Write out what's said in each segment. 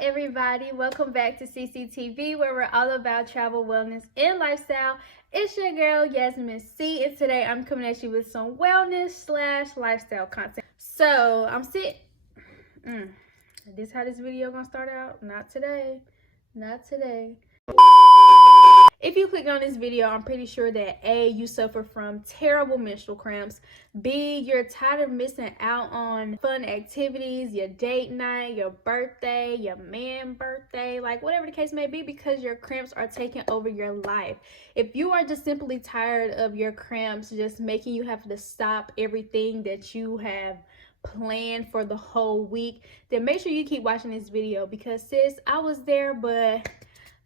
everybody, welcome back to SiSi TV, where we're all about travel, wellness, and lifestyle. It's your girl Yasmine Si, and today I'm coming at you with some wellness / lifestyle content. So I'm sitting. This how this video gonna start out? Not today. Not today. If you click on this video, I'm pretty sure that A, you suffer from terrible menstrual cramps. B, you're tired of missing out on fun activities, your date night, your birthday, your man birthday, like whatever the case may be, because your cramps are taking over your life. If you are just simply tired of your cramps just making you have to stop everything that you have planned for the whole week, then make sure you keep watching this video, because sis, I was there, but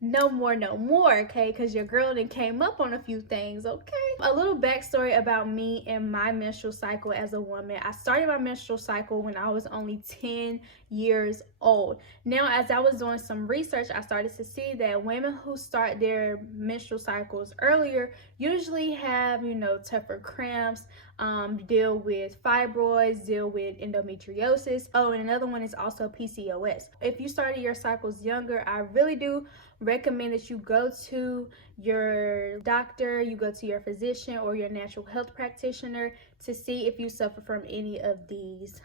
no more, okay? Because your girl then came up on a few things, okay? A little backstory about me and my menstrual cycle as a woman. I started my menstrual cycle when I was only 10 years old. Now, as I was doing some research, I started to see that women who start their menstrual cycles earlier usually have, tougher cramps, deal with fibroids, deal with endometriosis. Oh, and another one is also PCOS. If you started your cycles younger, I really do recommend that you go to your doctor, you go to your physician or your natural health practitioner to see if you suffer from any of these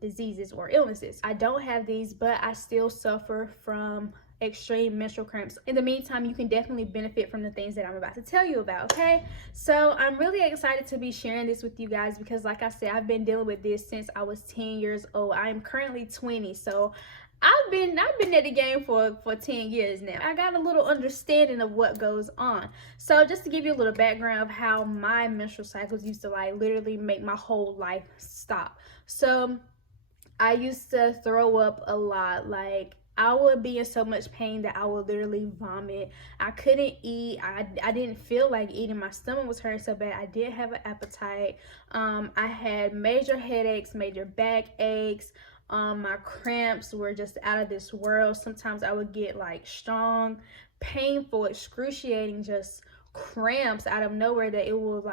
diseases or illnesses. I don't have these, but I still suffer from extreme menstrual cramps. In the meantime, you can definitely benefit from the things that I'm about to tell you about, okay? So I'm really excited to be sharing this with you guys because, like I said, I've been dealing with this since I was 10 years old. I am currently 20, so I've been at the game for 10 years now. I got a little understanding of what goes on. So just to give you a little background of how my menstrual cycles used to literally make my whole life stop. So I used to throw up a lot. I would be in so much pain that I would literally vomit. I couldn't eat. I didn't feel like eating. My stomach was hurting so bad. I didn't have an appetite. I had major headaches, major back aches. My cramps were just out of this world. Sometimes I would get strong, painful, excruciating just cramps out of nowhere that it would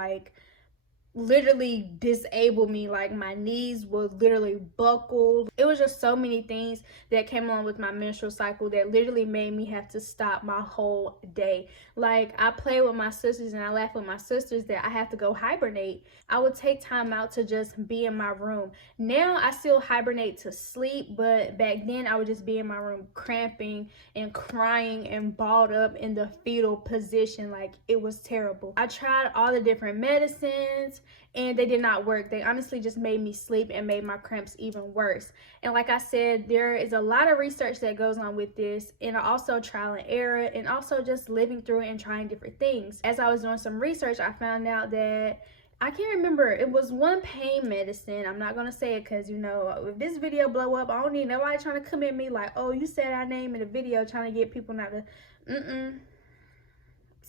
literally disable me. My knees were literally buckled. It was just so many things that came along with my menstrual cycle that literally made me have to stop my whole day. I play with my sisters and I laugh with my sisters that I have to go hibernate. I would take time out to just be in my room. Now I still hibernate to sleep, but back then I would just be in my room cramping and crying and balled up in the fetal position. It was terrible. I tried all the different medicines and they did not work. They honestly just made me sleep and made my cramps even worse. And like I said, there is a lot of research that goes on with this, and also trial and error, and also just living through it and trying different things. As I was doing some research, I found out that I can't remember, it was one pain medicine. I'm not gonna say it because if this video blow up, I don't need nobody trying to come at me oh, you said our name in the video trying to get people not to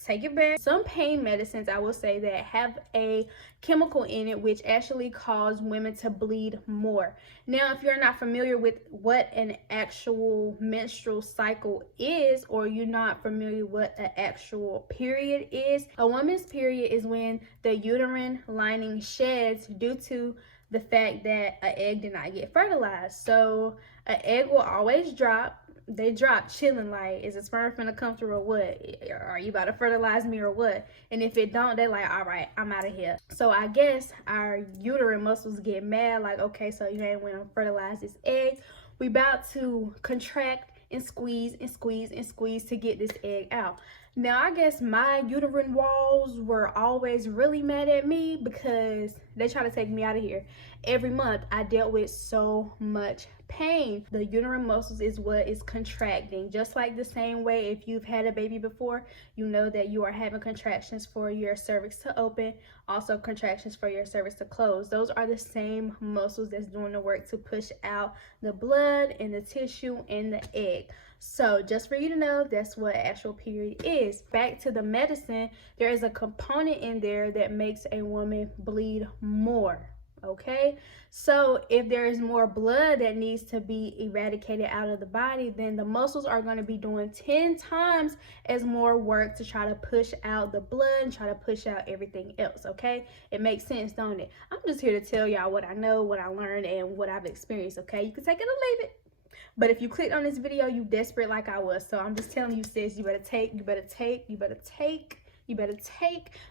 take it back. Some pain medicines, I will say, that have a chemical in it which actually cause women to bleed more. Now, if you're not familiar with what an actual menstrual cycle is, or you're not familiar what an actual period is, a woman's period is when the uterine lining sheds due to the fact that an egg did not get fertilized. So an egg will always drop. They drop chilling is a sperm finna come through or what? Are you about to fertilize me or what? And if it don't, they all right, I'm out of here. So I guess our uterine muscles get mad okay, so you ain't want to fertilize this egg. We about to contract and squeeze and squeeze and squeeze to get this egg out. Now, I guess my uterine walls were always really mad at me because they try to take me out of here. Every month, I dealt with so much pain. The uterine muscles is what is contracting. Just like the same way if you've had a baby before, you know that you are having contractions for your cervix to open, also contractions for your cervix to close. Those are the same muscles that's doing the work to push out the blood and the tissue and the egg. So just for you to know, that's what actual period is. Back to the medicine, there is a component in there that makes a woman bleed more. Okay, so if there is more blood that needs to be eradicated out of the body, then the muscles are going to be doing 10 times as more work to try to push out the blood and try to push out everything else. Okay, it makes sense, don't it? I'm just here to tell y'all what I know, what I learned, and what I've experienced. Okay, you can take it or leave it. But if you clicked on this video, you desperate like I was. So I'm just telling you, sis, you better take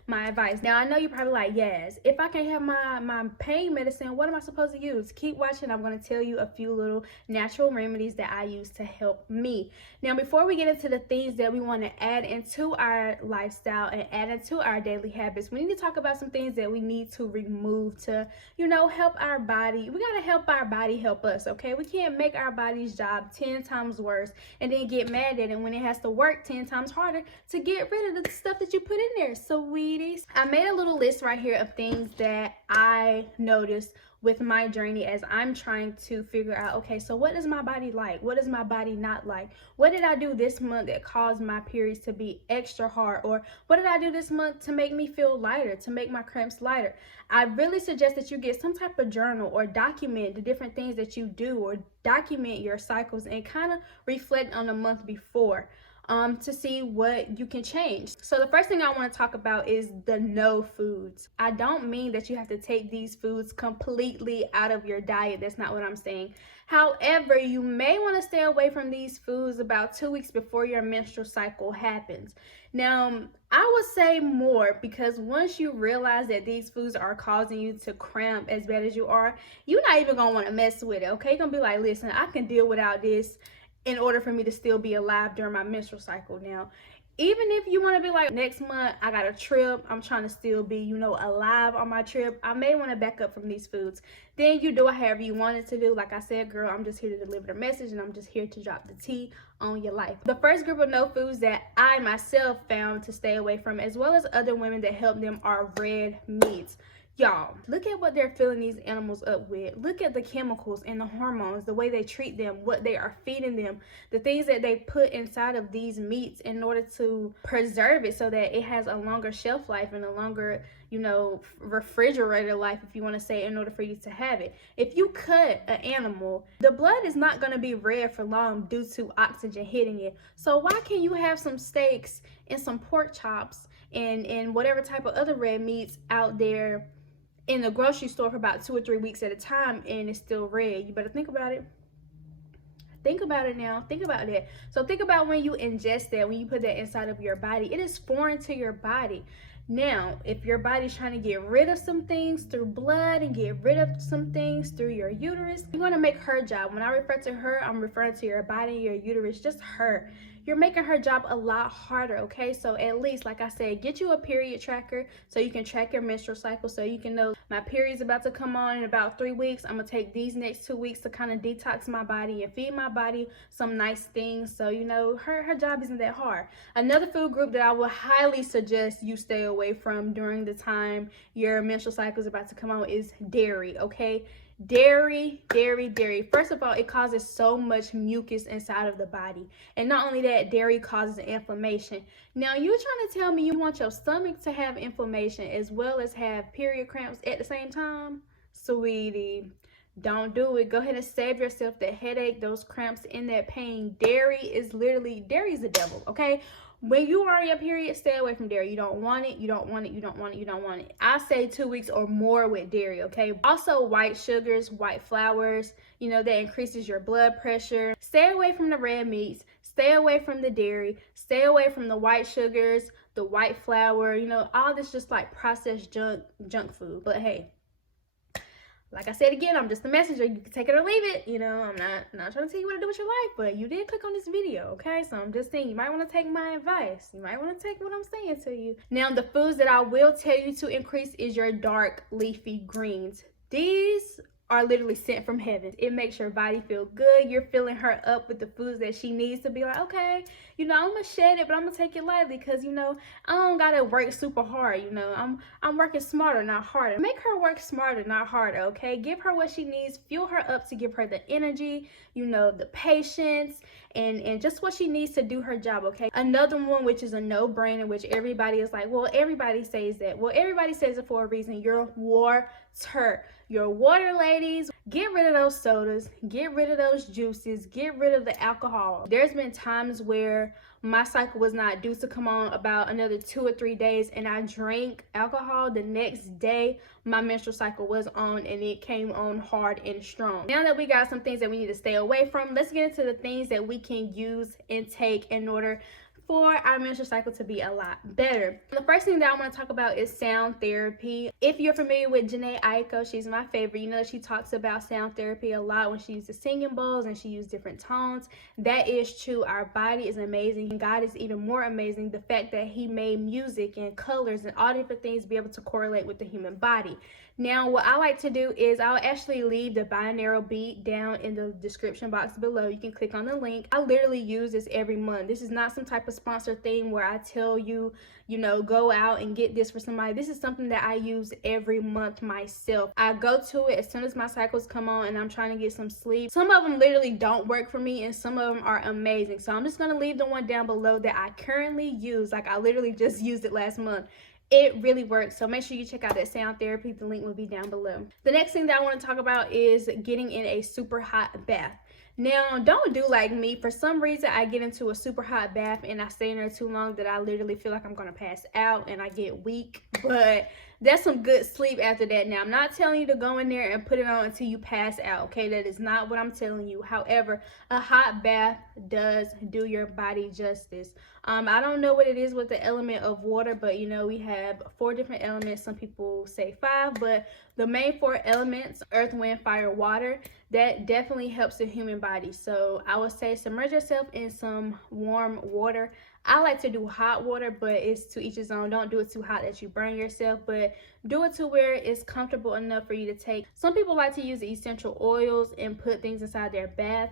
my advice. Now, I know you're probably like, yes, if I can't have my pain medicine, what am I supposed to use? Keep watching. I'm going to tell you a few little natural remedies that I use to help me. Now, before we get into the things that we want to add into our lifestyle and add into our daily habits, we need to talk about some things that we need to remove to, you know, help our body. We got to help our body help us, okay? We can't make our body's job 10 times worse and then get mad at it when it has to work 10 times harder to get rid of the stuff that you put in there, sweeties. I made a little list right here of things that I noticed with my journey as I'm trying to figure out, okay, so what is my body like? What is my body not like? What did I do this month that caused my periods to be extra hard? Or what did I do this month to make me feel lighter, to make my cramps lighter? I really suggest that you get some type of journal or document the different things that you do, or document your cycles and kind of reflect on the month before. To see what you can change. So the first thing I want to talk about is the no foods. I don't mean that you have to take these foods completely out of your diet. That's not what I'm saying. However, you may want to stay away from these foods about 2 weeks before your menstrual cycle happens. Now, I would say more, because once you realize that these foods are causing you to cramp as bad as you are, you're not even going to want to mess with it, okay? You're going to be like, listen, I can deal without this in order for me to still be alive during my menstrual cycle. Now, even if you want to be like, next month I got a trip, I'm trying to still be, you know, alive on my trip, I may want to back up from these foods. Then you do it however you want it to do. Like I said, girl, I'm just here to deliver the message, and I'm just here to drop the tea on your life. The first group of no foods that I myself found to stay away from, as well as other women that help them, are red meats. Y'all, look at what they're filling these animals up with. Look at the chemicals and the hormones, the way they treat them, what they are feeding them, the things that they put inside of these meats in order to preserve it so that it has a longer shelf life and a longer, you know, refrigerator life, if you want to say, in order for you to have it. If you cut an animal, the blood is not going to be red for long due to oxygen hitting it. So why can't you have some steaks and some pork chops and whatever type of other red meats out there in the grocery store for about 2 or 3 weeks at a time, and it's still red? You better think about it. Think about it now. Think about that. So think about when you ingest that, when you put that inside of your body. It is foreign to your body. Now, if your body's trying to get rid of some things through blood and get rid of some things through your uterus, you're going to make her job. When I refer to her, I'm referring to your body, your uterus, just her. You're making her job a lot harder, okay? So at least, like I said, get you a period tracker so you can track your menstrual cycle, so you can know my period's about to come on in about 3 weeks. I'm gonna take these next 2 weeks to kind of detox my body and feed my body some nice things. So, you know, her job isn't that hard. Another food group that I would highly suggest you stay away from during the time your menstrual cycle is about to come on is dairy, okay? Dairy. First of all, it causes so much mucus inside of the body. And not only that, dairy causes inflammation. Now, you're trying to tell me you want your stomach to have inflammation as well as have period cramps at the same time? Sweetie, don't do it. Go ahead and save yourself the headache, those cramps, and that pain. Dairy is the devil, okay? When you are on your period, stay away from dairy. You don't want it. You don't want it. You don't want it. You don't want it. I say 2 weeks or more with dairy, okay? Also, white sugars, white flours, you know, that increases your blood pressure. Stay away from the red meats. Stay away from the dairy. Stay away from the white sugars, the white flour, you know, all this just like processed junk food. But hey, like I said again, I'm just a messenger. You can take it or leave it. You know, I'm not trying to tell you what to do with your life, but you did click on this video, okay? So I'm just saying, you might want to take my advice. You might want to take what I'm saying to you. Now, the foods that I will tell you to increase is your dark leafy greens. These are literally sent from heaven. It makes your body feel good. You're filling her up with the foods that she needs to be like, okay, you know, I'm gonna shed it, but I'm gonna take it lightly, because, you know, I don't gotta work super hard. You know, I'm working smarter, not harder. Make her work smarter, not harder, okay? Give her what she needs. Fuel her up to give her the energy, you know, the patience, and just what she needs to do her job, okay? Another one, which is a no-brainer, which everybody is like, well, everybody says that. Well, everybody says it for a reason. Your your water, ladies. Get rid of those sodas, get rid of those juices, get rid of the alcohol. There's been times where my cycle was not due to come on about another 2 or 3 days, and I drank alcohol. The next day my menstrual cycle was on, and it came on hard and strong. Now that we got some things that we need to stay away from, let's get into the things that we can use and take in order for our menstrual cycle to be a lot better. The first thing that I want to talk about is sound therapy. If you're familiar with Janae Aiko, she's my favorite. You know, she talks about sound therapy a lot when she uses singing bowls and she uses different tones. That is true. Our body is amazing, and God is even more amazing. The fact that he made music and colors and all different things be able to correlate with the human body. Now, what I like to do is I'll actually leave the binaural beat down in the description box below. You can click on the link. I literally use this every month. This is not some type of sponsored thing where I tell you, you know, go out and get this for somebody. This is something that I use every month myself. I go to it as soon as my cycles come on and I'm trying to get some sleep. Some of them literally don't work for me, and some of them are amazing. So I'm just going to leave the one down below that I currently use. Like, I literally just used it last month. It really works. So make sure you check out that sound therapy. The link will be down below. The next thing that I want to talk about is getting in a super hot bath. Now, don't do like me. For some reason, I get into a super hot bath and I stay in there too long that I literally feel like I'm going to pass out and I get weak. But that's some good sleep after that. Now, I'm not telling you to go in there and put it on until you pass out, okay? That is not what I'm telling you. However, a hot bath does do your body justice. I don't know what it is with the element of water, but you know, we have 4 different elements. Some people say 5, but the main 4 elements, earth, wind, fire, water, that definitely helps the human body. So I would say submerge yourself in some warm water. I like to do hot water, but it's to each his own. Don't do it too hot that you burn yourself, but do it to where it's comfortable enough for you to take. Some people like to use essential oils and put things inside their bath.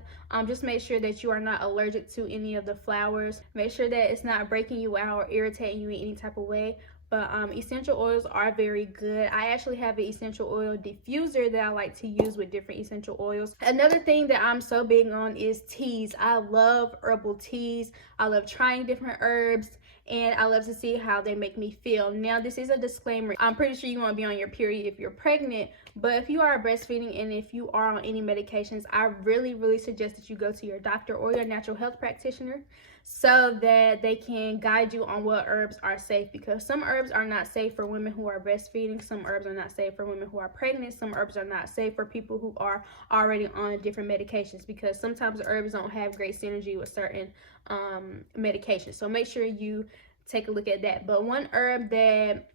Just make sure that you are not allergic to any of the flowers. Make sure that it's not breaking you out or irritating you in any type of way. But essential oils are very good. I actually have an essential oil diffuser that I like to use with different essential oils. Another thing that I'm so big on is teas. I love herbal teas. I love trying different herbs, and I love to see how they make me feel. Now, this is a disclaimer. I'm pretty sure you want to be on your period if you're pregnant, but if you are breastfeeding and if you are on any medications, I really suggest that you go to your doctor or your natural health practitioner so that they can guide you on what herbs are safe, because some herbs are not safe for women who are breastfeeding, some herbs are not safe for women who are pregnant, some herbs are not safe for people who are already on different medications, because sometimes herbs don't have great synergy with certain medications. So make sure you take a look at that. But one herb that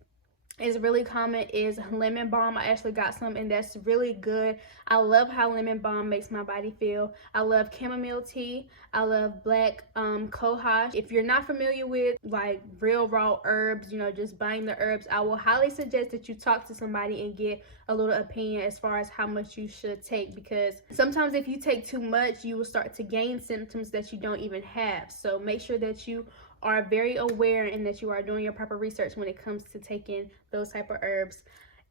is really common is lemon balm. I actually got some, and that's really good. I love how lemon balm makes my body feel. I love chamomile tea. I love black cohosh. If you're not familiar with like real raw herbs, you know, just buying the herbs, I will highly suggest that you talk to somebody and get a little opinion as far as how much you should take, because sometimes if you take too much, you will start to gain symptoms that you don't even have. So make sure that you are very aware and that you are doing your proper research when it comes to taking those type of herbs.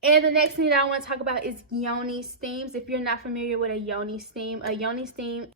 And the next thing that I want to talk about is Yoni steams. If you're not familiar with a Yoni steam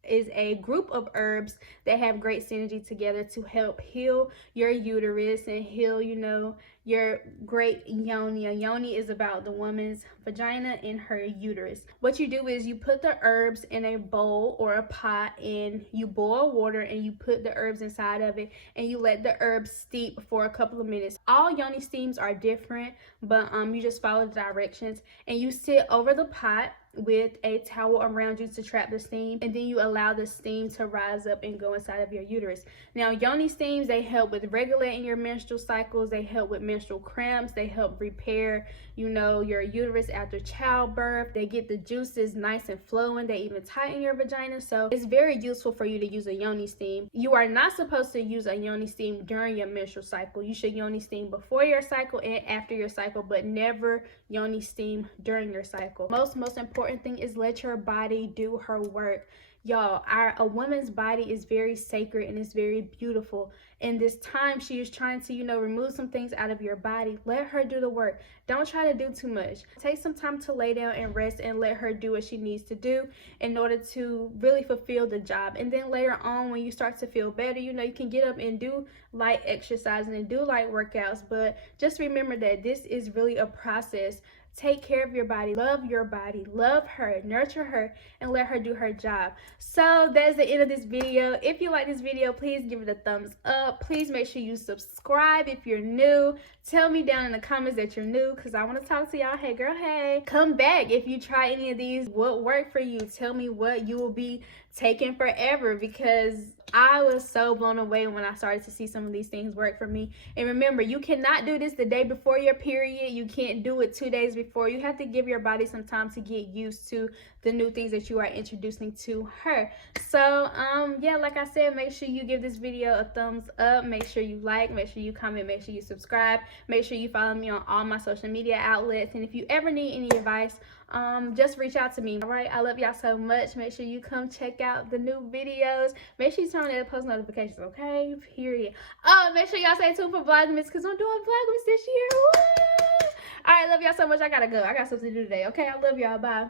is a group of herbs that have great synergy together to help heal your uterus and heal, you know, your great yoni. A yoni is about the woman's vagina and her uterus. What you do is you put the herbs in a bowl or a pot, and you boil water and you put the herbs inside of it, and you let the herbs steep for a couple of minutes. All yoni steams are different, but you just follow the directions, and you sit over the pot with a towel around you to trap the steam, and then you allow the steam to rise up and go inside of your uterus. Now, yoni steams, they help with regulating your menstrual cycles, they help with menstrual cramps, they help repair, you know, your uterus after childbirth, they get the juices nice and flowing, they even tighten your vagina. So it's very useful for you to use a yoni steam. You are not supposed to use a yoni steam during your menstrual cycle. You should yoni steam before your cycle and after your cycle, but never yoni steam during your cycle. Most important thing is let your body do her work. Y'all, a woman's body is very sacred and it's very beautiful. In this time, she is trying to, you know, remove some things out of your body. Let her do the work. Don't try to do too much. Take some time to lay down and rest and let her do what she needs to do in order to really fulfill the job. And then later on, when you start to feel better, you know, you can get up and do light exercising and do light workouts. But just remember that this is really a process take care of your body, love her, nurture her, and let her do her job. So that's the end of this video. If you like this video, please give it a thumbs up. Please make sure you subscribe if you're new. Tell me down in the comments that you're new, because I want to talk to y'all. Hey girl, hey. Come back if you try any of these. What worked for you? Tell me what you will be taking forever, because I was so blown away when I started to see some of these things work for me. And remember, you cannot do this the day before your period. You can't do it 2 days before. You have to give your body some time to get used to the new things that you are introducing to her. So yeah, like I said, make sure you give this video a thumbs up. Make sure you like, make sure you comment, make sure you subscribe, make sure you follow me on all my social media outlets. And if you ever need any advice, just reach out to me. All right, I love y'all so much. Make sure you come check out the new videos. Make sure you turn on the post notifications, okay? Period. Make sure y'all stay tuned for Vlogmas, because I'm doing Vlogmas this year. Woo! All right, love y'all so much. I gotta go. I got something to do today, okay? I love y'all. Bye.